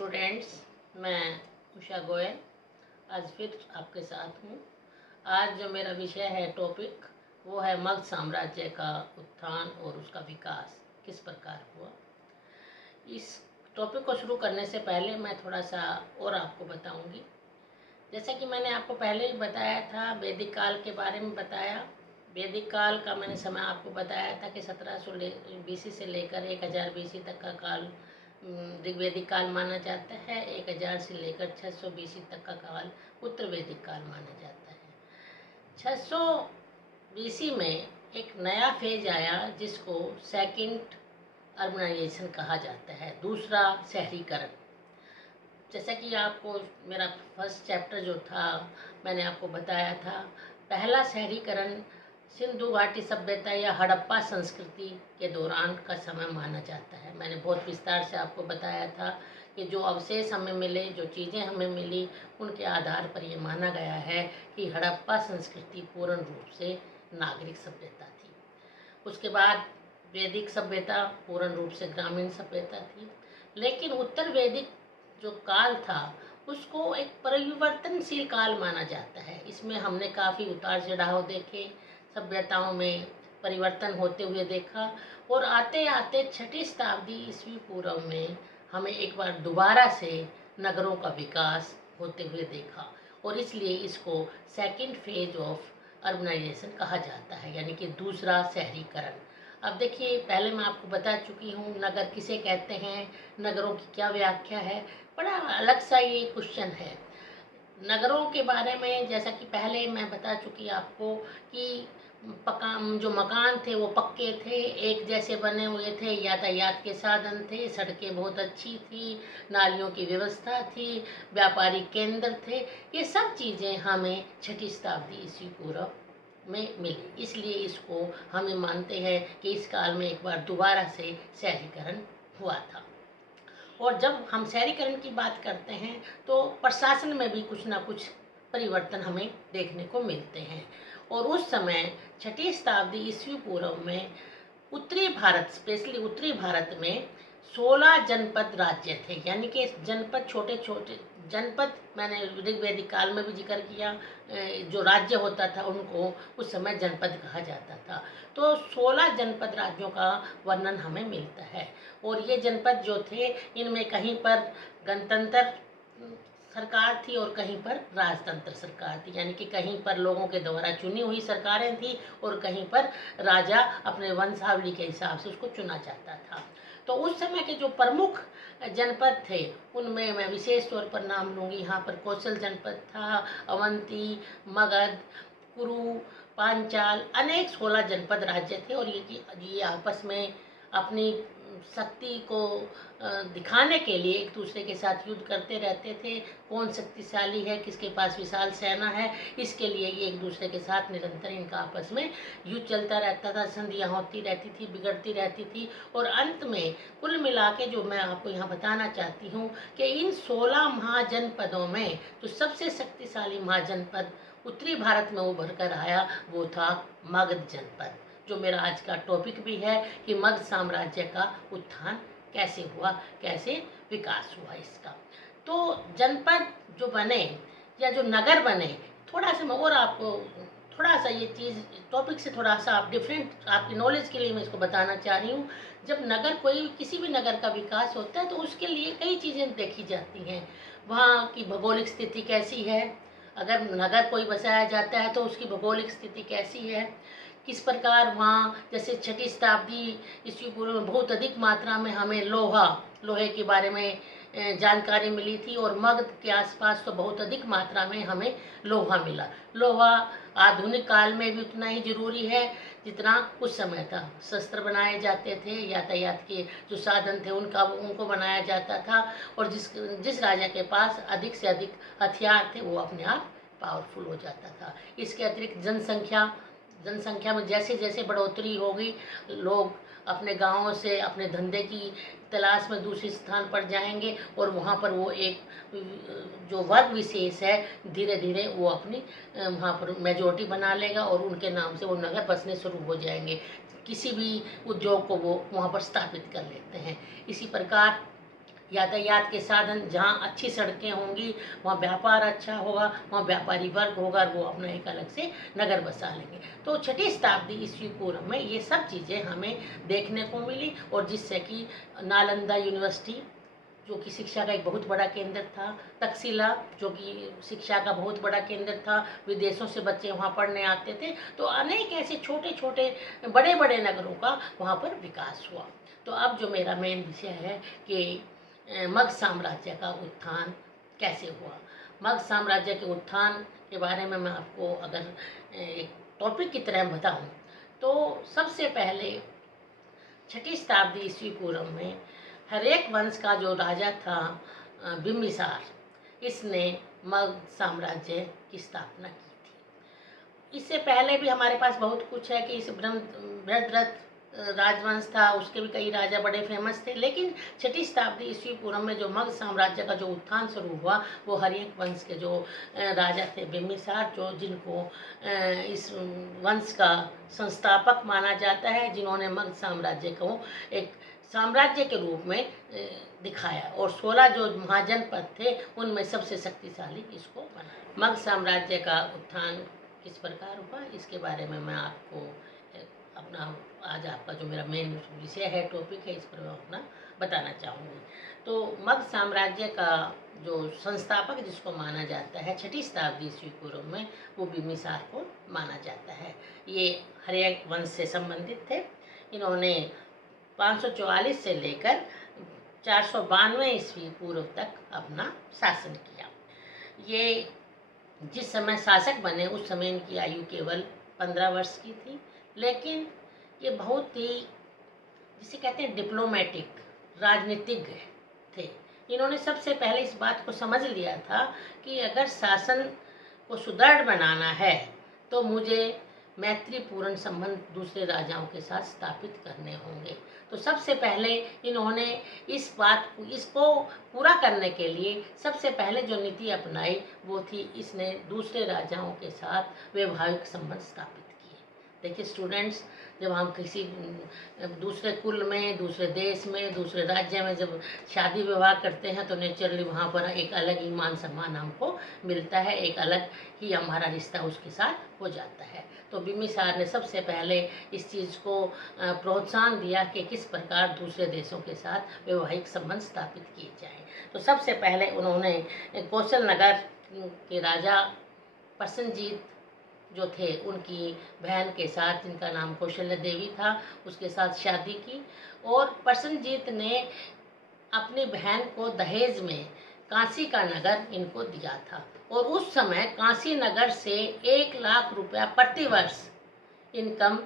Students, मैं उषा गोयल आज फिर आपके साथ हूँ। आज जो मेरा विषय है टॉपिक वो है मगध साम्राज्य का उत्थान और उसका विकास किस प्रकार हुआ। इस टॉपिक को शुरू करने से पहले मैं थोड़ा सा और आपको बताऊंगी। जैसा कि मैंने आपको पहले ही बताया था, वैदिक काल के बारे में बताया। वैदिक काल का मैंने समय आपको बताया था कि 1700 BC से लेकर 1000 BC तक का काल ऋग्वैदिक काल माना जाता है। 1000 से लेकर 600 BC तक का काल उत्तर वैदिक काल माना जाता है। 600 BC में एक नया फेज आया जिसको सेकंड अर्बनाइजेशन कहा जाता है, दूसरा शहरीकरण। जैसा कि आपको मेरा फर्स्ट चैप्टर जो था मैंने आपको बताया था, पहला शहरीकरण सिंधु घाटी सभ्यता या हड़प्पा संस्कृति के दौरान का समय माना जाता है। मैंने बहुत विस्तार से आपको बताया था कि जो अवशेष हमें मिले, जो चीज़ें हमें मिली, उनके आधार पर ये माना गया है कि हड़प्पा संस्कृति पूर्ण रूप से नागरिक सभ्यता थी। उसके बाद वैदिक सभ्यता पूर्ण रूप से ग्रामीण सभ्यता थी। लेकिन उत्तर वैदिक जो काल था उसको एक परिवर्तनशील काल माना जाता है। इसमें हमने काफ़ी उतार चढ़ाव देखे, सभ्यताओं में परिवर्तन होते हुए देखा और आते आते 6ठी शताब्दी ईस्वी पूर्व में हमें एक बार दोबारा से नगरों का विकास होते हुए देखा और इसलिए इसको सेकंड फेज ऑफ अर्बनाइजेशन कहा जाता है, यानी कि दूसरा शहरीकरण। अब देखिए, पहले मैं आपको बता चुकी हूँ नगर किसे कहते हैं, नगरों की क्या व्याख्या है। बड़ा अलग सा ये क्वेश्चन है नगरों के बारे में। जैसा कि पहले मैं बता चुकी आपको कि जो मकान थे वो पक्के थे, एक जैसे बने हुए थे, यातायात के साधन थे, सड़कें बहुत अच्छी थी, नालियों की व्यवस्था थी, व्यापारिक केंद्र थे। ये सब चीज़ें हमें 6ठी शताब्दी ईस्वी पूर्व में मिली। इसलिए इसको हमें मानते हैं कि इस काल में एक बार दोबारा से शहरीकरण हुआ था। और जब हम शहरीकरण की बात करते हैं तो प्रशासन में भी कुछ ना कुछ परिवर्तन हमें देखने को मिलते हैं। और उस समय 6ठी शताब्दी ईस्वी पूर्व में उत्तरी भारत, स्पेशली उत्तरी भारत में 16 जनपद राज्य थे, यानी कि जनपद, छोटे छोटे जनपद, मैंने ऋग्वैदिक काल में भी जिक्र किया। जो राज्य होता था उनको उस समय जनपद कहा जाता था। तो 16 जनपद राज्यों का वर्णन हमें मिलता है। और ये जनपद जो थे, इनमें कहीं पर गणतंत्र सरकार थी और कहीं पर राजतंत्र सरकार थी, यानी कि कहीं पर लोगों के द्वारा चुनी हुई सरकारें थी और कहीं पर राजा अपने वंशावली के हिसाब से उसको चुना जाता था। तो उस समय के जो प्रमुख जनपद थे उनमें मैं विशेष तौर पर नाम लूँगी। यहाँ पर कौशल जनपद था, अवंती, मगध, कुरु, पांचाल, अनेक 16 जनपद राज्य थे। और ये आपस में अपनी शक्ति को दिखाने के लिए एक दूसरे के साथ युद्ध करते रहते थे। कौन शक्तिशाली है, किसके पास विशाल सेना है, इसके लिए ये एक दूसरे के साथ निरंतर इनका आपस में युद्ध चलता रहता था। संधियाँ होती रहती थी, बिगड़ती रहती थी। और अंत में कुल मिला के जो मैं आपको यहाँ बताना चाहती हूँ कि इन 16 महाजनपदों में जो सबसे शक्तिशाली महाजनपद उत्तरी भारत में उभर कर आया वो था मगध जनपद, जो मेरा आज का टॉपिक भी है कि मगध साम्राज्य का उत्थान कैसे हुआ, कैसे विकास हुआ इसका। तो जनपद जो बने या जो नगर बने, थोड़ा सा मैं और आपको थोड़ा सा ये चीज़ टॉपिक से थोड़ा सा आप डिफरेंट, आपकी नॉलेज के लिए मैं इसको बताना चाह रही हूँ। जब नगर, कोई किसी भी नगर का विकास होता है तो उसके लिए कई चीज़ें देखी जाती हैं। वहाँ की भौगोलिक स्थिति कैसी है, अगर नगर कोई बसाया जाता है तो उसकी भौगोलिक स्थिति कैसी है, किस प्रकार वहाँ, जैसे 6ठी शताब्दी ईस्वी पूर्व में बहुत अधिक मात्रा में हमें लोहे के बारे में जानकारी मिली थी। और मगध के आसपास तो बहुत अधिक मात्रा में हमें लोहा मिला। लोहा आधुनिक काल में भी उतना ही जरूरी है जितना उस समय था। शस्त्र बनाए जाते थे, यातायात के जो साधन थे उनको बनाया जाता था। और जिस राजा के पास अधिक से अधिक हथियार थे वो अपने आप पावरफुल हो जाता था। इसके अतिरिक्त जनसंख्या में जैसे जैसे बढ़ोतरी होगी, लोग अपने गांवों से अपने धंधे की तलाश में दूसरे स्थान पर जाएंगे और वहाँ पर वो एक जो वर्ग विशेष है धीरे धीरे वो अपनी वहाँ पर मेजोरिटी बना लेगा और उनके नाम से वो नगर बसने शुरू हो जाएंगे। किसी भी उद्योग को वो वहाँ पर स्थापित कर लेते हैं। इसी प्रकार यातायात के साधन, जहाँ अच्छी सड़कें होंगी वहाँ व्यापार अच्छा होगा, वहाँ व्यापारी वर्ग होगा, वो अपना एक अलग से नगर बसा लेंगे। तो 6ठी शताब्दी ईस्वी पूर्व में ये सब चीज़ें हमें देखने को मिली, और जिससे कि नालंदा यूनिवर्सिटी जो कि शिक्षा का एक बहुत बड़ा केंद्र था, तक्षशिला जो कि शिक्षा का बहुत बड़ा केंद्र था, विदेशों से बच्चे वहाँ पढ़ने आते थे, तो अनेक ऐसे छोटे छोटे बड़े बड़े नगरों का वहाँ पर विकास हुआ। तो अब जो मेरा मेन विषय है कि मगध साम्राज्य का उत्थान कैसे हुआ। मगध साम्राज्य के उत्थान के बारे में मैं आपको अगर एक टॉपिक की तरह बताऊं, तो सबसे पहले 6ठी शताब्दी ईस्वी पूर्व में हर एक वंश का जो राजा था बिम्बिसार, इसने मगध साम्राज्य की स्थापना की थी। इससे पहले भी हमारे पास बहुत कुछ है कि इस बृहद्रथ राजवंश था, उसके भी कई राजा बड़े फेमस थे, लेकिन 6ठी शताब्दी ईस्वी पूर्व में जो मगध साम्राज्य का जो उत्थान शुरू हुआ वो हर्यक वंश के जो राजा थे बिम्बिसार, जो जिनको इस वंश का संस्थापक माना जाता है, जिन्होंने मगध साम्राज्य को एक साम्राज्य के रूप में दिखाया, और 16 जो महाजनपद थे उनमें सबसे शक्तिशाली इसको बना। मगध साम्राज्य का उत्थान किस प्रकार हुआ, इसके बारे में मैं आपको अपना आज आपका जो मेरा मेन विषय है, टॉपिक है, इस पर मैं अपना बताना चाहूँगी। तो मगध साम्राज्य का जो संस्थापक जिसको माना जाता है 6ठी शताब्दी ईस्वी पूर्व में, वो बिम्बिसार को माना जाता है। ये हर्यक वंश से संबंधित थे। इन्होंने 544 से लेकर 492 ईस्वी पूर्व तक अपना शासन किया। ये जिस समय शासक बने उस समय इनकी आयु केवल 15 वर्ष की थी, लेकिन ये बहुत ही, जिसे कहते हैं डिप्लोमेटिक, राजनीतिज्ञ थे। इन्होंने सबसे पहले इस बात को समझ लिया था कि अगर शासन को सुदृढ़ बनाना है तो मुझे मैत्रीपूर्ण संबंध दूसरे राजाओं के साथ स्थापित करने होंगे। तो सबसे पहले इन्होंने इसको पूरा करने के लिए सबसे पहले जो नीति अपनाई वो थी, इसने दूसरे राजाओं के साथ वैवाहिक संबंध स्थापित किए। देखिए स्टूडेंट्स, जब हम किसी दूसरे कुल में, दूसरे देश में, दूसरे राज्य में जब शादी विवाह करते हैं तो नेचुरली वहाँ पर एक अलग ही मान सम्मान हमको मिलता है, एक अलग ही हमारा रिश्ता उसके साथ हो जाता है। तो बिम्बिसार ने सबसे पहले इस चीज़ को प्रोत्साहन दिया कि किस प्रकार दूसरे देशों के साथ वैवाहिक संबंध स्थापित किए जाएं। तो सबसे पहले उन्होंने कौशल नगर के राजा प्रसेनजीत जो थे उनकी बहन के साथ, जिनका नाम कौशल्य देवी था, उसके साथ शादी की, और प्रसेनजीत ने अपनी बहन को दहेज में काशी का नगर इनको दिया था, और उस समय काशी नगर से 1 लाख रुपया प्रति वर्ष इनकम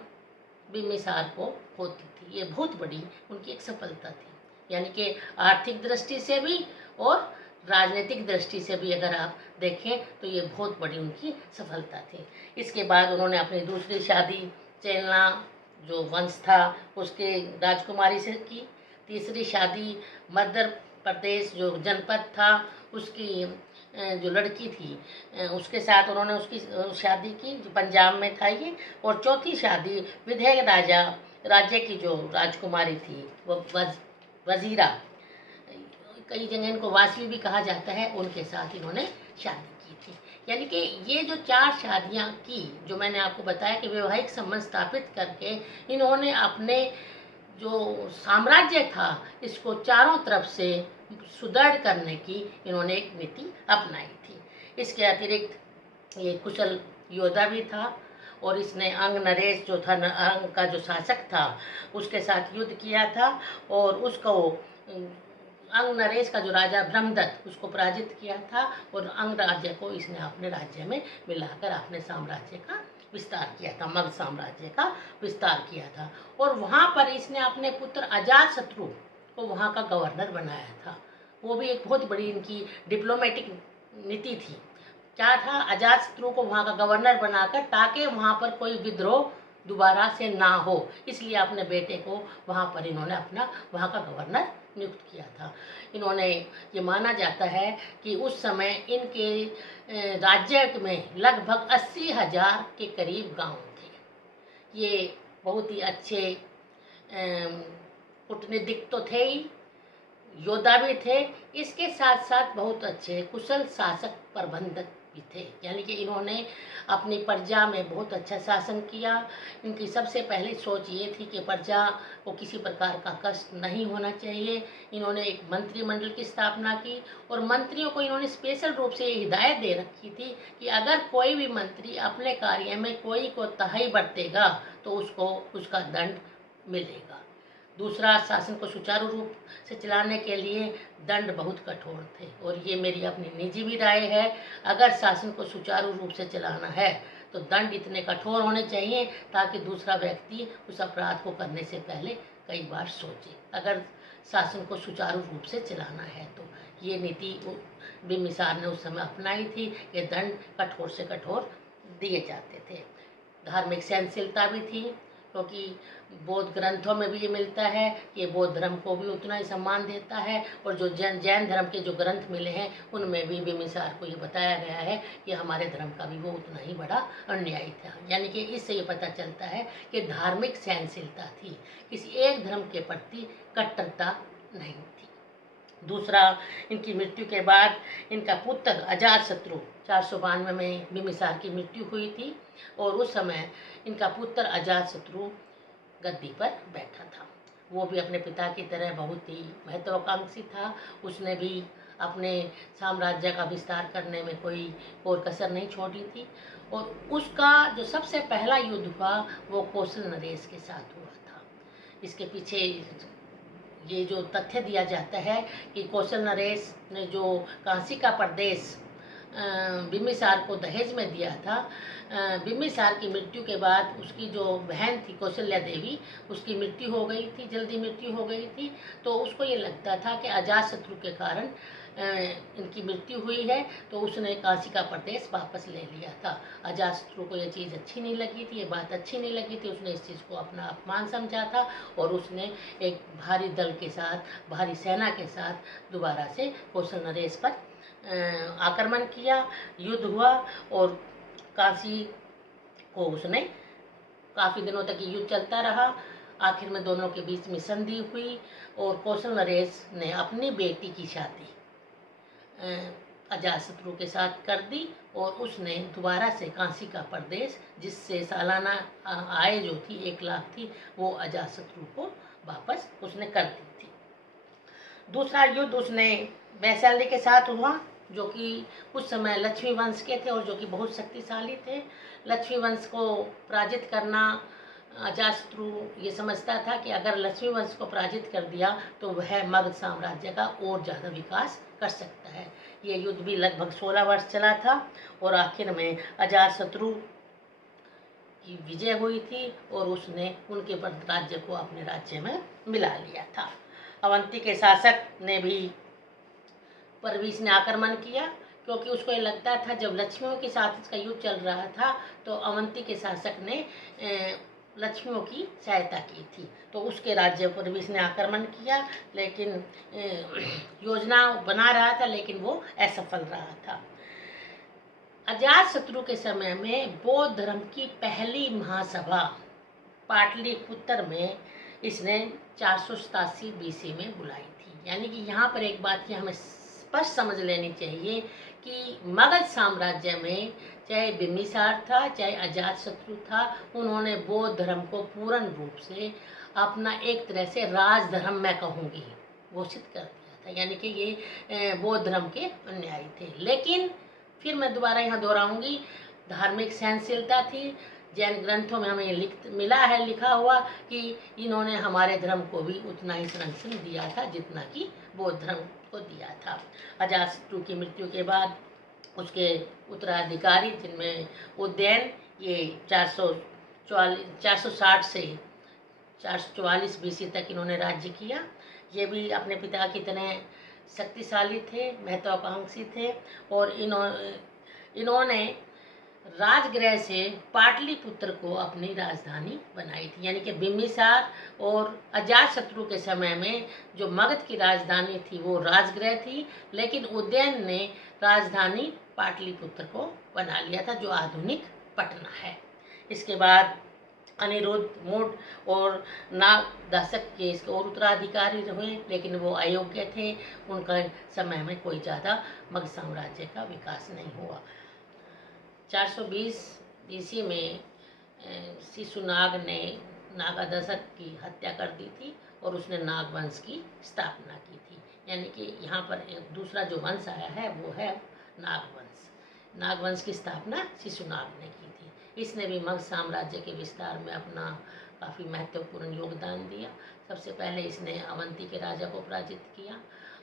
बिम्बिसार को होती थी। ये बहुत बड़ी उनकी एक सफलता थी, यानी कि आर्थिक दृष्टि से भी और राजनीतिक दृष्टि से भी अगर आप देखें तो ये बहुत बड़ी उनकी सफलता थी। इसके बाद उन्होंने अपनी दूसरी शादी चेलना जो वंश था उसके राजकुमारी से की। तीसरी शादी मध्य प्रदेश जो जनपद था उसकी जो लड़की थी उसके साथ उन्होंने उसकी शादी की, जो पंजाब में था ये। और चौथी शादी विदेह राज्य की जो राजकुमारी थी वो वजीरा, कई जगह इनको वासवी भी कहा जाता है, उनके साथ इन्होंने शादी की थी। यानी कि ये जो 4 शादियां की, जो मैंने आपको बताया कि वैवाहिक संबंध स्थापित करके इन्होंने अपने जो साम्राज्य था इसको चारों तरफ से सुदृढ़ करने की इन्होंने एक नीति अपनाई थी। इसके अतिरिक्त ये कुशल योद्धा भी था, और इसने अंग नरेश जो था, अंग का जो शासक था, उसके साथ युद्ध किया था, और उसको अंग नरेश का जो राजा ब्रह्मदत्त उसको पराजित किया था, और अंग राज्य को इसने अपने राज्य में मिलाकर अपने साम्राज्य का विस्तार किया था, मगध साम्राज्य का विस्तार किया था। और वहाँ पर इसने अपने पुत्र अजातशत्रु को वहाँ का गवर्नर बनाया था। वो भी एक बहुत बड़ी इनकी डिप्लोमेटिक नीति थी। क्या था, अजातशत्रु को वहाँ का गवर्नर बनाकर, ताकि वहाँ पर कोई विद्रोह दोबारा से ना हो, इसलिए अपने बेटे को वहाँ पर इन्होंने अपना वहाँ का गवर्नर नियुक्त किया था। इन्होंने, ये माना जाता है कि उस समय इनके राज्य में लगभग 80,000 के करीब गांव थे। ये बहुत ही अच्छे कूटनीतिक तो थे ही, योद्धा भी थे, इसके साथ साथ बहुत अच्छे कुशल शासक प्रबंधक भी थे। यानी कि इन्होंने अपनी प्रजा में बहुत अच्छा शासन किया। इनकी सबसे पहले सोच ये थी कि प्रजा को किसी प्रकार का कष्ट नहीं होना चाहिए। इन्होंने एक मंत्रिमंडल की स्थापना की और मंत्रियों को इन्होंने स्पेशल रूप से ये हिदायत दे रखी थी कि अगर कोई भी मंत्री अपने कार्य में कोई कोताही बरतेगा तो उसको उसका दंड मिलेगा। दूसरा, शासन को सुचारू रूप से चलाने के लिए दंड बहुत कठोर थे। और ये मेरी अपनी निजी भी राय है, अगर शासन को सुचारू रूप से चलाना है तो दंड इतने कठोर होने चाहिए ताकि दूसरा व्यक्ति उस अपराध को करने से पहले कई बार सोचे, अगर शासन को सुचारू रूप से चलाना है तो। ये नीति बिम्बिसार ने उस समय अपनाई थी कि दंड कठोर से कठोर दिए जाते थे। धार्मिक सहनशीलता भी थी, क्योंकि बौद्ध ग्रंथों में भी ये मिलता है कि बौद्ध धर्म को भी उतना ही सम्मान देता है। और जो जैन धर्म के जो ग्रंथ मिले हैं उनमें भी बिम्बिसार को ये बताया गया है कि हमारे धर्म का भी वो उतना ही बड़ा अनुयायी था। यानी कि इससे ये पता चलता है कि धार्मिक सहनशीलता थी, किसी एक धर्म के प्रति कट्टरता नहीं थी। दूसरा, इनकी मृत्यु के बाद इनका पुत्र अजातशत्रु 492 में बिम्बिसार की मृत्यु हुई थी और उस समय इनका पुत्र अजातशत्रु गद्दी पर बैठा था। वो भी अपने पिता की तरह बहुत ही महत्वाकांक्षी था। उसने भी अपने साम्राज्य का विस्तार करने में कोई और कसर नहीं छोड़ी थी। और उसका जो सबसे पहला युद्ध हुआ वो कौशल नरेश के साथ हुआ था। इसके पीछे ये जो तथ्य दिया जाता है कि कौशल नरेश ने जो काशी का प्रदेश बिम्बिसार को दहेज में दिया था, बिम्बिसार की मृत्यु के बाद उसकी जो बहन थी कौशल्या देवी, उसकी मृत्यु हो गई थी, जल्दी मृत्यु हो गई थी। तो उसको ये लगता था कि अजातशत्रु के कारण इनकी मृत्यु हुई है, तो उसने काशी का प्रदेश वापस ले लिया था। अजातशत्रु को ये चीज़ अच्छी नहीं लगी थी, ये बात अच्छी नहीं लगी थी। उसने इस चीज़ को अपना अपमान समझा था और उसने एक भारी दल के साथ, भारी सेना के साथ दोबारा से कौशल नरेश पर आक्रमण किया, युद्ध हुआ और काशी को उसने काफ़ी दिनों तक ये युद्ध चलता रहा। आखिर में दोनों के बीच में संधि हुई और कौशल नरेश ने अपनी बेटी की शादी अजातशत्रु के साथ कर दी और उसने दोबारा से काशी का प्रदेश, जिससे सालाना आय जो थी 1 लाख थी, वो अजातशत्रु को वापस उसने कर दी थी। दूसरा युद्ध उसने वैशाली के साथ हुआ, जो कि उस समय लक्ष्मी वंश के थे और जो कि बहुत शक्तिशाली थे। लक्ष्मी वंश को पराजित करना अजातशत्रु ये समझता था कि अगर लक्ष्मी वंश को पराजित कर दिया तो वह मगध साम्राज्य का और ज़्यादा विकास कर सकता है। ये युद्ध भी लगभग 16 वर्ष चला था और आखिर में अजातशत्रु की विजय हुई थी और उसने उनके राज्य को अपने राज्य में मिला लिया था। अवंती के शासक ने भी परवीस ने आक्रमण किया, क्योंकि उसको ये लगता था जब लक्ष्मियों के साथ इसका युद्ध चल रहा था तो अवंती के शासक ने लक्ष्मियों की सहायता की थी, तो उसके राज्य पर भी इसने आक्रमण किया। लेकिन योजना बना रहा था लेकिन वो असफल रहा था। अजातशत्रु के समय में बौद्ध धर्म की पहली महासभा पाटलिपुत्र में इसने 487 BC में बुलाई थी। यानी कि यहाँ पर एक बात की हमें स्पष्ट समझ लेनी चाहिए कि मगध साम्राज्य में चाहे बिम्बिसार था चाहे अजातशत्रु था, उन्होंने बौद्ध धर्म को पूर्ण रूप से अपना एक तरह से राज धर्म मैं कहूँगी घोषित कर दिया था। यानी कि ये बौद्ध धर्म के अनुयायी थे। लेकिन फिर मैं दोबारा यहाँ दोहराऊंगी, धार्मिक सहनशीलता थी। जैन ग्रंथों में हमें लिखा हुआ कि इन्होंने हमारे धर्म को भी उतना ही संरक्षण दिया था जितना कि बौद्ध धर्म को दिया था। अजातशत्रु की मृत्यु के बाद उसके उत्तराधिकारी, जिनमें उदयन, ये 460 से 444 BC तक इन्होंने राज्य किया। ये भी अपने पिता की तरह शक्तिशाली थे, महत्वाकांक्षी थे और इन्होंने राजगृह से पाटलिपुत्र को अपनी राजधानी बनाई थी। यानी कि बिम्बिसार और अजातशत्रु के समय में जो मगध की राजधानी थी वो राजगृह थी, लेकिन उदयन ने राजधानी पाटलिपुत्र को बना लिया था, जो आधुनिक पटना है। इसके बाद अनिरुद्ध, मूड और नाग दशक के इसके और उत्तराधिकारी रहे, लेकिन वो अयोग्य थे। उनका समय में कोई ज़्यादा मगध साम्राज्य का विकास नहीं हुआ। 420 ईस्वी में शिशुनाग ने नागादशक की हत्या कर दी थी और उसने नागवंश की स्थापना की थी। यानी कि यहाँ पर एक दूसरा जो वंश आया है वो है नागवंश। नागवंश की स्थापना शिशुनाग ने की थी। इसने भी मगध साम्राज्य के विस्तार में अपना काफ़ी महत्वपूर्ण योगदान दिया। सबसे पहले इसने अवंती के राजा को पराजित किया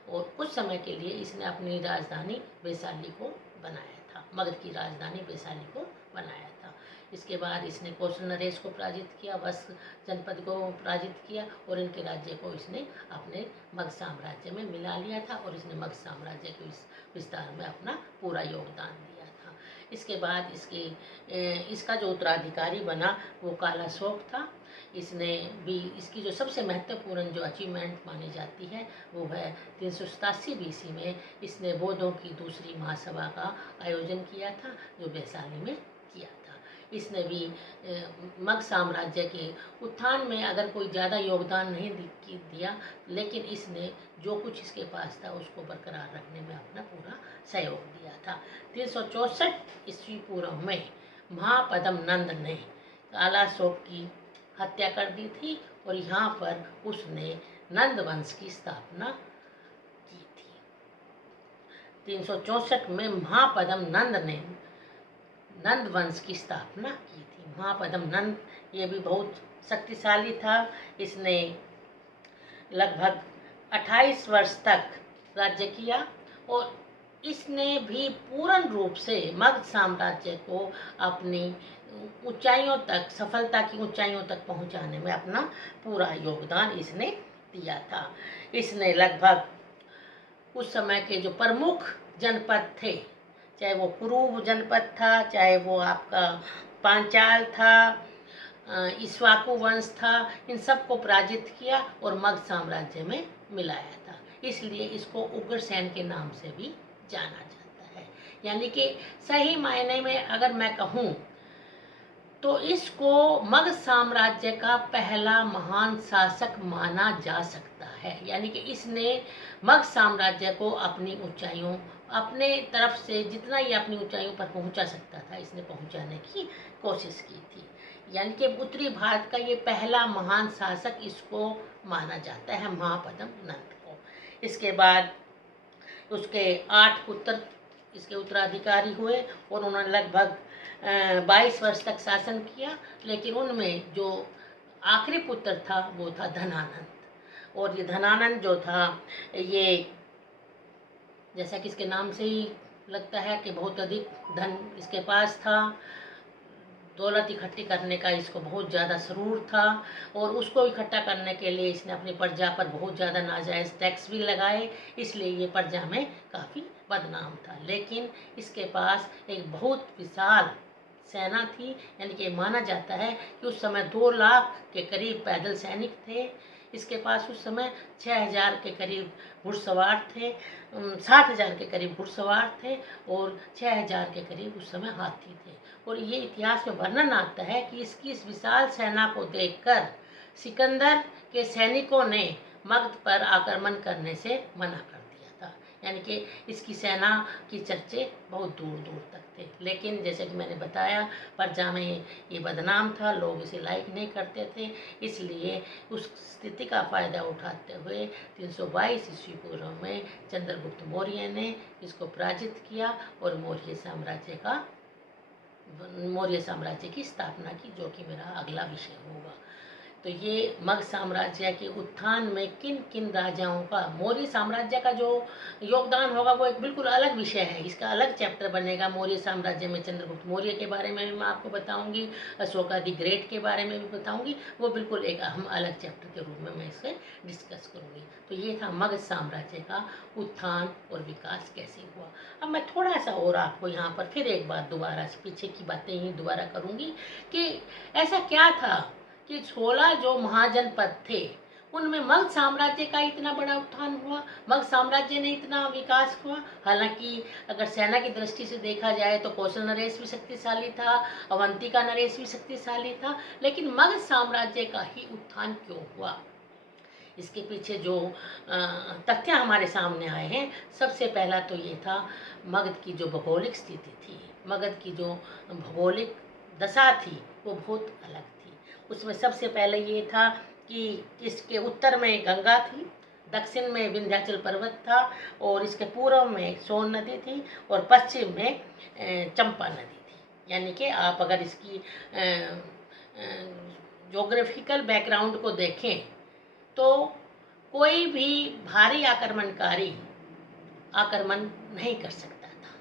और कुछ समय के लिए इसने अपनी राजधानी वैशाली को बनाया था, मगध की राजधानी वैशाली को बनाया था। इसके बाद इसने कौशल नरेश को पराजित किया, वत्स जनपद को पराजित किया और इनके राज्य को इसने अपने मगध साम्राज्य में मिला लिया था और इसने मगध साम्राज्य के विस्तार में अपना पूरा योगदान दिया था। इसके बाद इसका जो उत्तराधिकारी बना वो कालाशोक था। इसने भी इसकी जो सबसे महत्वपूर्ण जो अचीवमेंट मानी जाती है वो है 387 BC में इसने बौद्धों की दूसरी महासभा का आयोजन किया था, जो वैशाली में किया था। इसने भी मगध साम्राज्य के उत्थान में अगर कोई ज़्यादा योगदान नहीं दिया, लेकिन इसने जो कुछ इसके पास था उसको बरकरार रखने में अपना पूरा सहयोग दिया था। 364 ईस्वी पूर्व में महापद्म नंद ने कालाशोक की हत्या कर दी थी और यहाँ पर उसने नंद वंश की स्थापना की थी। 364 में महापद्म नंद ने नंद वंश की स्थापना की थी। महापद्म नंद ये भी बहुत शक्तिशाली था। इसने लगभग 28 वर्ष तक राज्य किया और इसने भी पूर्ण रूप से मगध साम्राज्य को अपनी ऊंचाइयों तक, सफलता की ऊंचाइयों तक पहुंचाने में अपना पूरा योगदान इसने दिया था। इसने लगभग उस समय के जो प्रमुख जनपद थे, चाहे वो कुरु जनपद था, चाहे वो आपका पांचाल था, इक्ष्वाकु वंश था, इन सबको पराजित किया और मगध साम्राज्य में मिलाया था। इसलिए इसको उग्रसेन के नाम से भी जाना जाता है। यानी कि सही मायने में अगर मैं कहूँ तो इसको मगध साम्राज्य का पहला महान शासक माना जा सकता है। यानी कि इसने मगध साम्राज्य को अपनी ऊंचाइयों, अपने तरफ से जितना ये अपनी ऊंचाइयों पर पहुंचा सकता था, इसने पहुंचाने की कोशिश की थी। यानी कि उत्तरी भारत का ये पहला महान शासक इसको माना जाता है, महापद्म नंद को। इसके बाद उसके 8 पुत्र इसके उत्तराधिकारी हुए और उन्होंने लगभग 22 वर्ष तक शासन किया, लेकिन उनमें जो आखिरी पुत्र था वो था धनानंद। और ये धनानंद जो था, ये जैसा कि इसके नाम से ही लगता है कि बहुत अधिक धन इसके पास था, दौलत इकट्ठी करने का इसको बहुत ज़्यादा सुरूर था और उसको इकट्ठा करने के लिए इसने अपनी प्रजा पर बहुत ज़्यादा नाजायज़ टैक्स भी लगाए, इसलिए ये प्रजा में काफ़ी बदनाम था। लेकिन इसके पास एक बहुत विशाल सेना थी। यानी कि माना जाता है कि उस समय 2 लाख के करीब पैदल सैनिक थे। इसके पास उस समय 6000 के करीब घुड़सवार थे, 60,000 के करीब घुड़सवार थे और 6000 के करीब उस समय हाथी थे। और ये इतिहास में वर्णन आता है कि इसकी इस विशाल सेना को देखकर सिकंदर के सैनिकों ने मगध पर आक्रमण करने से मना कर दिया था। यानी कि इसकी सेना की चर्चे बहुत दूर दूर तक थे। लेकिन जैसे कि मैंने बताया, प्रजा में ये बदनाम था, लोग इसे लाइक नहीं करते थे, इसलिए उस स्थिति का फ़ायदा उठाते हुए 322 ईस्वी पूर्व में चंद्रगुप्त मौर्य ने इसको पराजित किया और मौर्य साम्राज्य की स्थापना की, जो कि मेरा अगला विषय होगा। तो ये मगध साम्राज्य के उत्थान में किन किन राजाओं का, मौर्य साम्राज्य का जो योगदान होगा वो एक बिल्कुल अलग विषय है, इसका अलग चैप्टर बनेगा। मौर्य साम्राज्य में चंद्रगुप्त मौर्य के बारे में भी मैं आपको बताऊंगी, अशोका द ग्रेट के बारे में भी बताऊंगी, वो बिल्कुल एक अहम अलग चैप्टर के रूप में मैं इसे डिस्कस करूंगी। तो ये था मगध साम्राज्य का उत्थान और विकास कैसे हुआ। अब मैं थोड़ा सा और आपको यहाँ पर फिर एक बार दोबारा से पीछे की बातें ही दोबारा करूँगी कि ऐसा क्या था कि 16 जो महाजनपद थे उनमें मगध साम्राज्य का इतना बड़ा उत्थान हुआ, मगध साम्राज्य ने इतना विकास हुआ। हालांकि अगर सेना की दृष्टि से देखा जाए तो कौशल नरेश भी शक्तिशाली था, अवंती का नरेश भी शक्तिशाली था, लेकिन मगध साम्राज्य का ही उत्थान क्यों हुआ, इसके पीछे जो तथ्य हमारे सामने आए हैं, सबसे पहला तो ये था मगध की जो भौगोलिक स्थिति थी, मगध की जो भौगोलिक दशा थी वो बहुत अलग थी। उसमें सबसे पहले ये था कि इसके उत्तर में गंगा थी, दक्षिण में विंध्याचल पर्वत था, और इसके पूर्व में सोन नदी थी, और पश्चिम में चंपा नदी थी। यानी कि आप अगर इसकी ज्योग्राफिकल बैकग्राउंड को देखें तो कोई भी भारी आक्रमणकारी आक्रमण नहीं कर सकता था।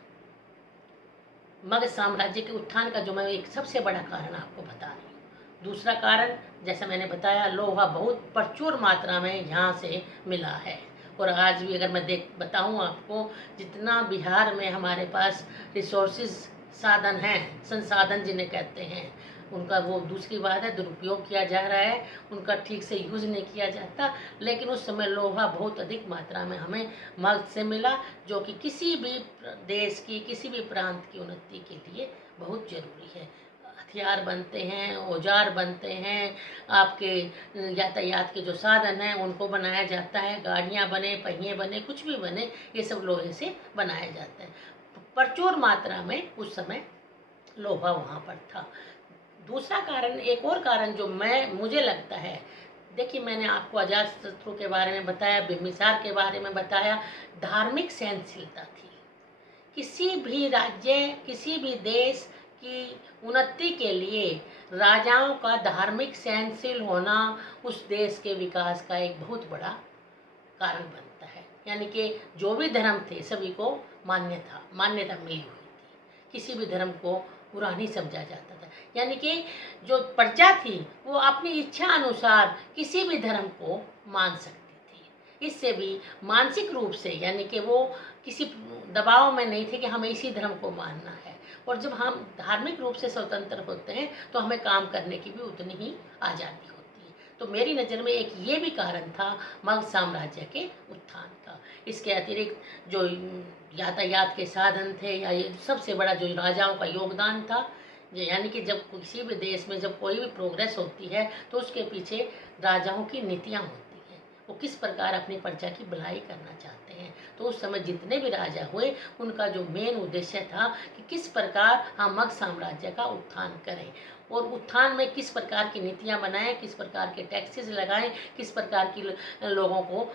मगध साम्राज्य के उत्थान का जो मैं एक सबसे बड़ा कारण आपको बता रही हूँ। दूसरा कारण, जैसा मैंने बताया, लोहा बहुत प्रचुर मात्रा में यहाँ से मिला है, और आज भी अगर मैं बताऊँ आपको, जितना बिहार में हमारे पास रिसोर्सेज साधन हैं, संसाधन जिन्हें कहते हैं, उनका वो दूसरी बात है, दुरुपयोग किया जा रहा है, उनका ठीक से यूज़ नहीं किया जाता। लेकिन उस समय लोहा बहुत अधिक मात्रा में हमें मगध से मिला, जो कि किसी भी देश की, किसी भी प्रांत की उन्नति के लिए बहुत ज़रूरी है। हथियार बनते हैं, औजार बनते हैं, आपके यातायात के जो साधन हैं उनको बनाया जाता है, गाड़ियाँ बने, पहिए बने, कुछ भी बने, ये सब लोहे से बनाया जाता है। प्रचुर मात्रा में उस समय लोहा वहाँ पर था। दूसरा कारण, एक और कारण जो मुझे लगता है, देखिए मैंने आपको अजातशत्रु के बारे में बताया, बिम्बिसार के बारे में बताया, धार्मिक सहनशीलता थी। किसी भी राज्य, किसी भी देश की उन्नति के लिए राजाओं का धार्मिक सहनशील होना उस देश के विकास का एक बहुत बड़ा कारण बनता है। यानी कि जो भी धर्म थे सभी को मान्यता मिली हुई थी, किसी भी धर्म को बुरा नहीं समझा जाता था। यानी कि जो प्रजा थी वो अपनी इच्छा अनुसार किसी भी धर्म को मान सकती थी। इससे भी मानसिक रूप से, यानी कि वो किसी दबाव में नहीं थे कि हमें इसी धर्म को मानना है। और जब हम धार्मिक रूप से स्वतंत्र होते हैं तो हमें काम करने की भी उतनी ही आज़ादी होती है। तो मेरी नज़र में एक ये भी कारण था मगध साम्राज्य के उत्थान का। इसके अतिरिक्त जो यातायात के साधन थे, या ये सबसे बड़ा जो राजाओं का योगदान था, यानी कि जब किसी भी देश में जब कोई भी प्रोग्रेस होती है तो उसके पीछे राजाओं की नीतियाँ होती हैं, वो किस प्रकार अपनी प्रजा की भलाई करना चाहते हैं। तो उस समय जितने भी राजा हुए उनका जो मेन उद्देश्य था कि किस प्रकार हम मगध साम्राज्य का उत्थान करें, और उत्थान में किस प्रकार की नीतियाँ बनाएं, किस प्रकार के टैक्सेस लगाएं, किस प्रकार की लोगों को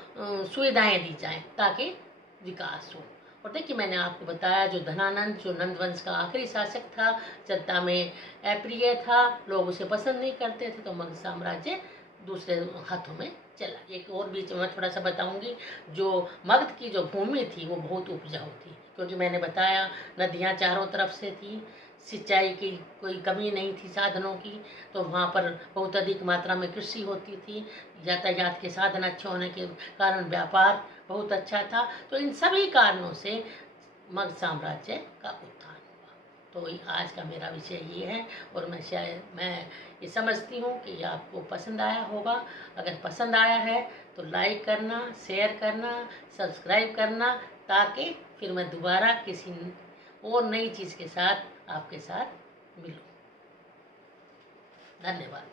सुविधाएं दी जाएं ताकि विकास हो। और देखिए मैंने आपको बताया, जो धनानंद, जो नंद वंश का आखिरी शासक था, जनता में अप्रिय था, लोग उसे पसंद नहीं करते थे, तो मगध साम्राज्य दूसरे हाथों में चला। एक और बीच में थोड़ा सा बताऊंगी, जो मगध की जो भूमि थी वो बहुत उपजाऊ थी, क्योंकि मैंने बताया नदियाँ चारों तरफ से थी, सिंचाई की कोई कमी नहीं थी साधनों की, तो वहाँ पर बहुत अधिक मात्रा में कृषि होती थी, यातायात के साधन अच्छे होने के कारण व्यापार बहुत अच्छा था। तो इन सभी कारणों से मगध साम्राज्य का उत्थान हुआ। तो आज का मेरा विषय ये है, और मैं ये समझती हूँ कि आपको पसंद आया होगा। अगर पसंद आया है तो लाइक करना, शेयर करना, सब्सक्राइब करना, ताकि फिर मैं दोबारा किसी और नई चीज़ के साथ आपके साथ मिलूं। धन्यवाद।